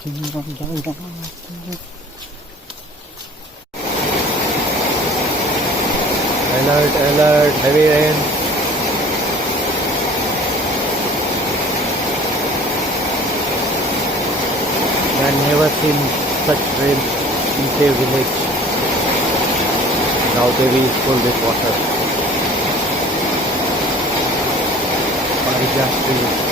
Alert, alert, heavy rain. I have never seen such rain in a village. Now Devi is full with water. Parijat trees.